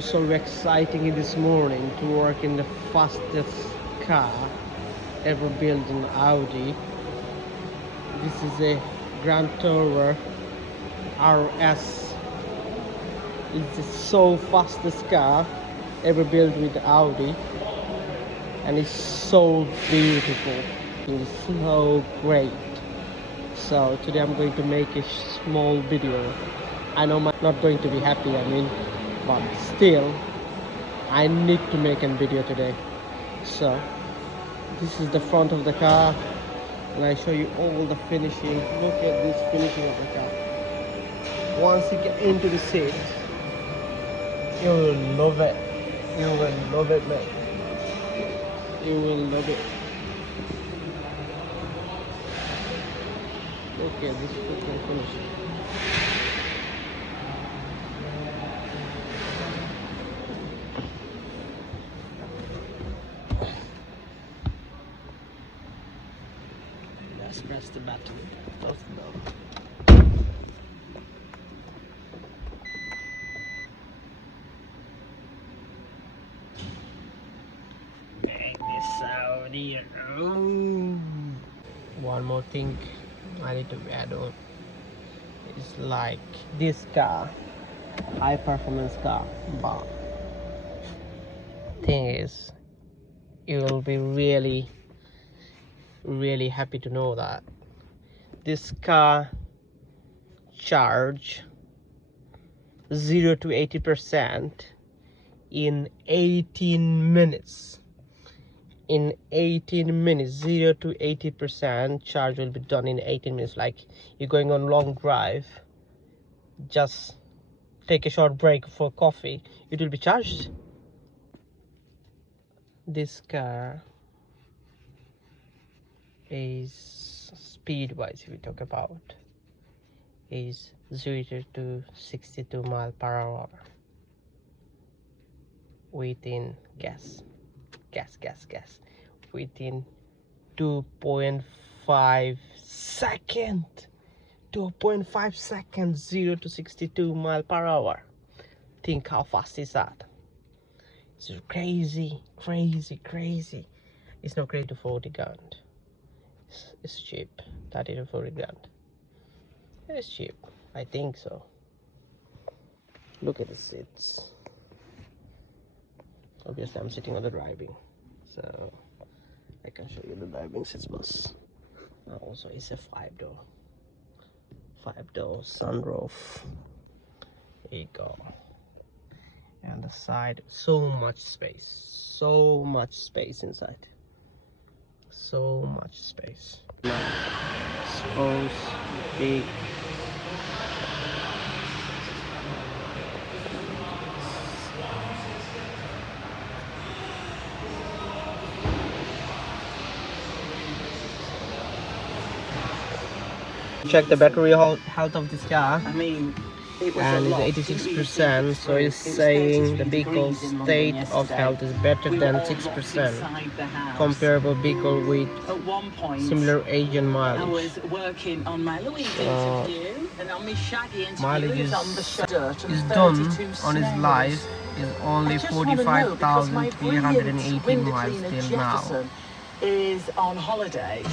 So exciting this morning to work in the fastest car ever built in Audi. This is a Grand Tourer RS. It's the so fastest car ever built with Audi, and it's so beautiful. It's so great. So today I'm going to make a small video. I know I'm not going to be happy, but still I need to make a video today. So this is the front of the car, and I show you all the finishing. Look at this finishing of the car. Once you get into the seat, you will love it. You will love it, man. You will love it. Look at this freaking finishing. Let's press the button. Close the door. Bang this Audi. Oh. One more thing I need to add on is like this car, high performance car, but thing is, you will be really happy to know that this car charge 0 to 80% in 18 minutes. In 18 minutes, 0 to 80% charge will be done in 18 minutes. Like you're going on long drive, just take a short break for coffee, it will be charged. This car is speed wise, if we talk about, is 0 to 62 miles per hour within gas within 2.5 seconds. 2.5 seconds, 0 to 62 miles per hour. Think how fast is that? It's crazy. It's not crazy to 40 grand. It's cheap. 30 to 40 grand. It's cheap. I think so. Look at the seats. Obviously I'm sitting on the driving, so I can show you the driving seats bus. Also it's a 5-door sunroof. There you go. And the side, so much space inside, so much space. Suppose big. Check the battery health of this car. And it's 86%, so it's saying the vehicle's state of health is better than 6%. Comparable vehicle with similar age and mileage. Mileage is done on his life is only 45,318 miles till now. Is on holiday